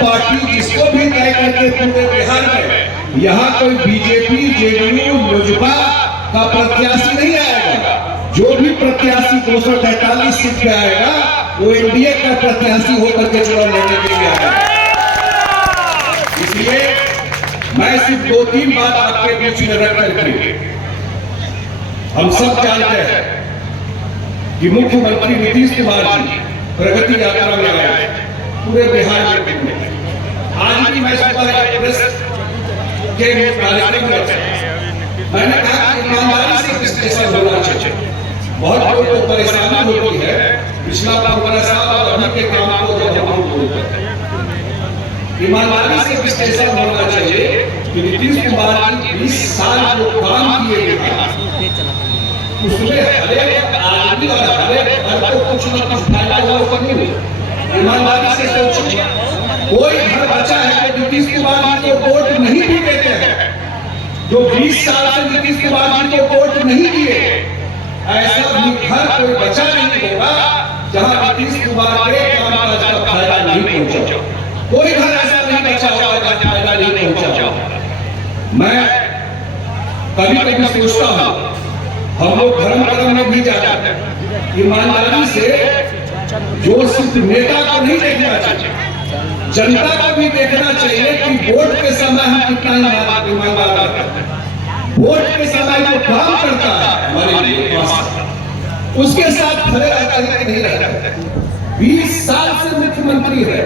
Party जिसको भी तय करके पूरे बिहार में यहाँ कोई बीजेपी, जेडीयू, लोजपा का प्रत्याशी नहीं आएगा। जो भी प्रत्याशी 243 सीट पे आएगा वो एनडीए का प्रत्याशी होकर के चुनाव लड़ने के लिए आएगा। इसलिए मैं सिर्फ 2-3 बात आपके बीच में रख करके, हम सब जानते हैं कि मुख्यमंत्री नीतीश कुमार जी प्रगति यात्रा में आए पूरे बिहार में। आज भी मैं सुबह प्रेस के कार्यक्रम में मैंने कहा कि ईमानदारी से विश्लेषण होना चाहिए। बहुत लोगों को परेशानी होती है पिछला 15 साल और अभी के काम को जब हम बोलते हैं। ईमानदारी से विश्लेषण होना चाहिए कि नीतीश कुमार जी 20 साल जो काम किए उसमें हर एक आदमी और हर एक घर को कुछ न कुछ फायदा हुआ नहीं हुआ। ईमानदारी से सोचिए, कोई घर बचा है कि नीतीश कुमार जी को वोट नहीं भी देते हैं, जो 20 साल से नीतीश कुमार जी को वोट नहीं दिए, ऐसा भी घर कोई बचा नहीं होगा जहां नीतीश कुमार के कामकाज का फायदा नहीं पहुंचा। कोई घर ऐसा नहीं बचा होगा जहां फायदा नहीं पहुंचा। मैं कभी कभी सोचता हूं, हम लोग धर्म में भी जाते हैं, ईमानदारी से जो सिर्फ नेता को नहीं देखना चाहिए, जनता को भी देखना चाहिए कि वोट के समय हम कितना ईमानदार करते हैं। वोट के समय जो काम करता है हमारे लिए उसके साथ खड़े रहता है नहीं रहता। 20 साल से मुख्यमंत्री है,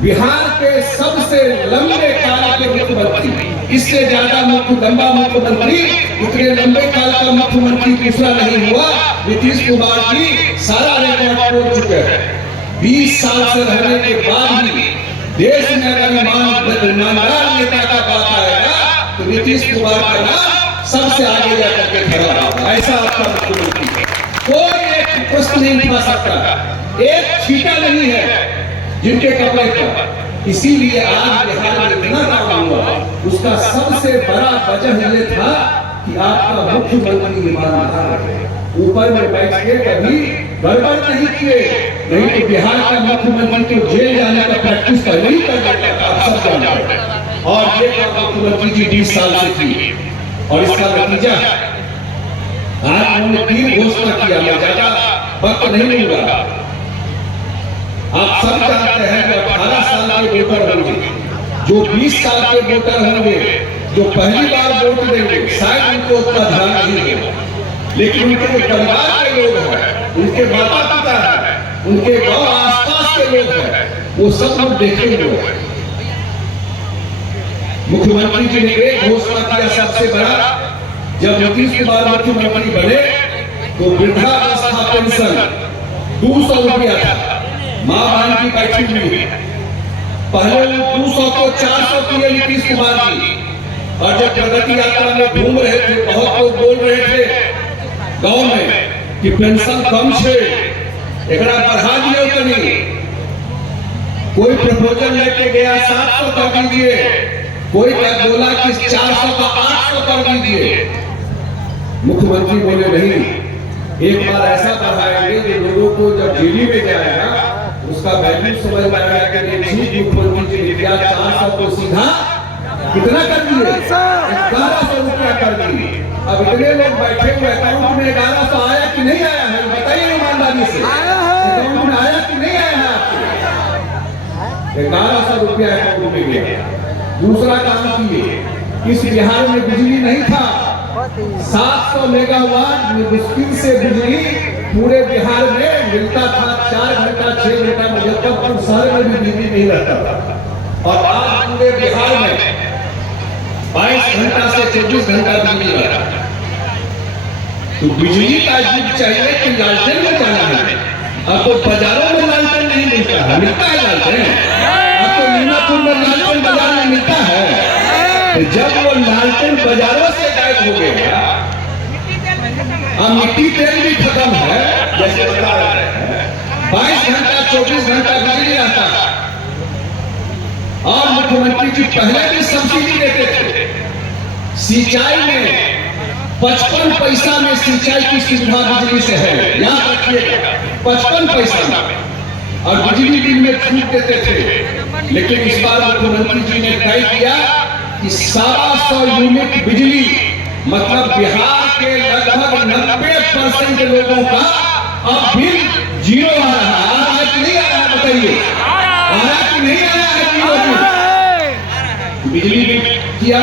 बिहार के सबसे लंबे काल के मुख्यमंत्री, इससे ज्यादा लंबा मुख्यमंत्री, इतने लंबे काल का मुख्यमंत्री दूसरा नहीं हुआ। नीतीश कुमार जी सारा रिकॉर्ड तोड़ चुके हैं। 20 साल से रहने के बाद भी देश में अगर ईमानदार नेता का बात आएगा तो नीतीश कुमार का नाम सबसे आगे जाकर के खड़ा होगा। ऐसा आपका मुख्यमंत्री है, कोई एक प्रश्न नहीं उठा सकता, एक छीटा नहीं है जिनके कपड़े पर। इसीलिए आज बिहार में इतना काम हुआ, उसका सबसे बड़ा वजह ये था कि आपका मुख्यमंत्री ईमानदार है, ऊपर में बैठ के कभी गड़बड़ नहीं किए। नहीं तो बिहार का मुख्यमंत्री तो जेल जाने का प्रैक्टिस पहले ही कर देता था, आप सब जानते हैं। और ये मुख्यमंत्री जी 20 साल से की और इसका नतीजा आज उन्होंने 3 घोषणा किया। मैं ज्यादा वक्त नहीं लूंगा, आप सब जानते हैं कि 18 साल के वोटर होंगे, जो 20 साल के वोटर होंगे, जो पहली बार वोट देंगे, शायद उनको उतना ध्यान नहीं होगा, लेकिन उनके जो परिवार के लोग हैं, उनके माता पिता हैं, उनके गांव आसपास के लोग हैं, वो सब लोग देखेंगे। मुख्यमंत्री जी ने एक घोषणा किया सबसे बड़ा, जब नीतीश कुमार मुख्यमंत्री बने तो वृद्धावस्था पेंशन 200 रुपया था। मां बहन की बैठी हुई, पहले 200 को 400 किए नीतीश कुमार जी। और जब प्रगति यात्रा में घूम रहे थे, बहुत लोग बोल रहे थे गांव में कि पेंशन कम है, एकरा बढ़ा दिए कहीं। कोई प्रपोजल लेके गया 700 कर दीजिए, कोई क्या बोला कि 400 का 800 कर दीजिए। मुख्यमंत्री बोले नहीं, एक बार ऐसा बढ़ाएंगे कि लोगों को जब दिल्ली में जाएगा उसका वैल्यू समझ में आएगा कि मुख्यमंत्री जी क्या 400 को सीधा कितना कर दिए, 1100 रुपया कर दिए। अब इतने लोग बैठे हुए अकाउंट में 1100 आया कि नहीं आया है, बताइए ईमानदारी से, अकाउंट में आया कि नहीं आया है आपके? 1100 रुपया अकाउंट में गया। दूसरा काम किए, इस बिहार में बिजली नहीं था, 700 मेगावाट मुश्किल से बिजली पूरे बिहार में मिलता था। 4 घंटा 6 घंटा मुजफ्फरपुर शहर में भी बिजली नहीं रहता था, और आज पूरे बिहार में 22 घंटा से 24 घंटा बिजली रहता है। तो बिजली का युग चाहिए कि लालटेन में जाना है। आपको बाजारों में लालटेन नहीं मिलता है, मिलता है लालटेन, आपको मीनापुर में लालटेन बाजार में मिलता है। तो जब वो लालटेन बाजारों से गायब हो गया, अब मिट्टी तेल भी खत्म है, जैसे बता रहे हैं 22 घंटा 24 घंटा बिजली रहता है। और मुख्यमंत्री जी पहले भी सब्सिडी देते थे सिंचाई में, 55 पैसा में सिंचाई की सुविधा बिजली से है, याद रखिएगा 55 पैसा में। और बिजली बिल में छूट देते थे लेकिन इस बार मुख्यमंत्री जी ने तय किया कि 100 यूनिट बिजली, मतलब बिहार के लगभग 90% लोगों का अब बिल जीरो आ रहा है। आ रहा कि नहीं आ रहा, बताइए, आ रहा कि नहीं आ रहा है जीरो बिल? बिजली बिल किया,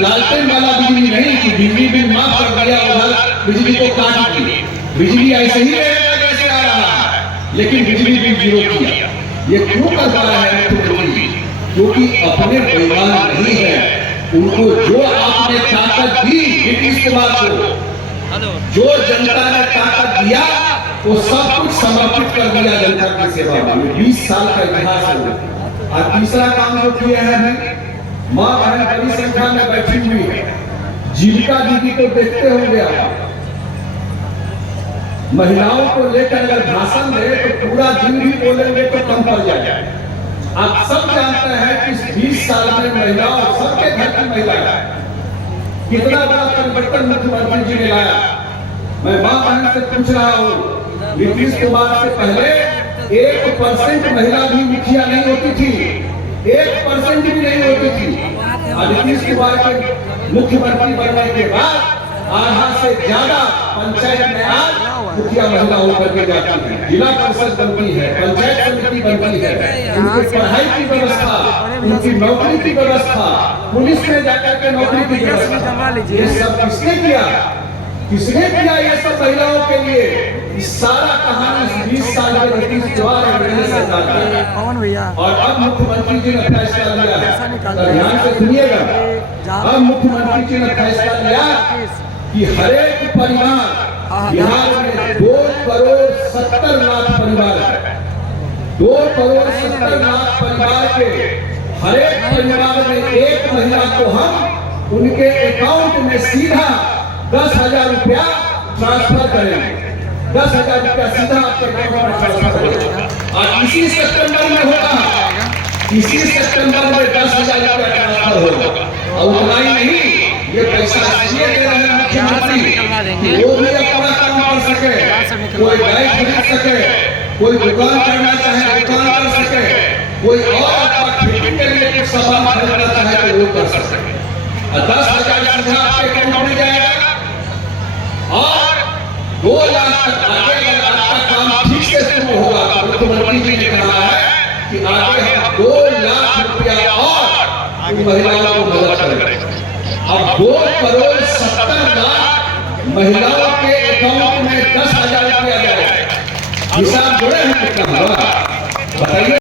लालटेन वाला बिजली नहीं कि बिजली बिल माफ कर दिया, उधर बिजली को काट दी। बिजली ऐसे ही रहेगा जैसे आ रहा है, लेकिन बिजली बिल जीरो किया। ये क्यों कर पा रहा है मुख्यमंत्री? क्योंकि अपने परिवार नहीं है, उनको जो आपने ताकत दी नीतीश कुमार को, जो जनता ने ताकत दिया वो सब कुछ समर्पित कर दिया जनता की सेवा में। 20 साल का इतिहास है। और तीसरा काम जो किया है, माँ बहन बड़ी संख्या में बैठी हुई है, जीविका दीदी को देखते होंगे आप, महिलाओं को लेकर अगर भाषण दे तो पूरा दिन भी बोलेंगे तो कम पड़ जाए। आप सब जानते हैं कि 20 साल में महिलाओं, सबके घर की महिलाएं, कितना बड़ा परिवर्तन मुख्यमंत्री जी ने लाया। मैं मां बहन से पूछ रहा हूं, नीतीश कुमार से पहले 1% महिला भी मुखिया नहीं होती थी, 1% भी नहीं होती थी। और नीतीश कुमार के मुख्यमंत्री बनने के बाद आधा से ज्यादा पंचायत में आज मुखिया महिला होकर के जाती है, जिला परिषद बनती है, पंचायत समिति बनती है, उनकी पढ़ाई की व्यवस्था, उनकी नौकरी की व्यवस्था, पुलिस में जाकर के नौकरी की व्यवस्था, ये सब किसने किया? किसने किया ये सब महिलाओं के लिए? इस सारा कहानी 20 साल के नीतीश कुमार सरकार की। और अब मुख्यमंत्री जी ने फैसला लिया है, तो ध्यान से सुनिएगा, अब मुख्यमंत्री जी ने फैसला लिया कि हरेक परिवार, बिहार में 2,70,00,000 परिवार है, 2,70,00,000 परिवार के हरेक परिवार में एक महिला को हम उनके अकाउंट में सीधा 10,000 रुपया ट्रांसफर करेंगे। 10,000 रुपया सीधा आपके अकाउंट में ट्रांसफर करेंगे। और इसी सितंबर में होगा, इसी सितंबर में 10,000 रुपया ट्रांसफर होगा। और उतना ही नहीं, ये पैसा इसलिए दे रहे हैं मुख्यमंत्री, वो भी अपना काम कर सके, कोई गाय खरीद सके, कोई दुकान करना चाहे दुकान कर सके, कोई और अपना खेती के लिए कुछ सामान खरीदना चाहे तो वो कर सके। 10,000 सीधा आपके अकाउंट में जाएगा और 2 लाख तक आगे अगर आपका काम ठीक से शुरू होगा तो मुख्यमंत्री जी ने कहा है कि आगे हम 2 लाख रुपया और महिलाओं को मदद करेंगे। अब 2,70,00,000 महिलाओं के अकाउंट में 10,000 रुपया जाएगा। हिसाब जोड़े हैं कितना हुआ बताइए।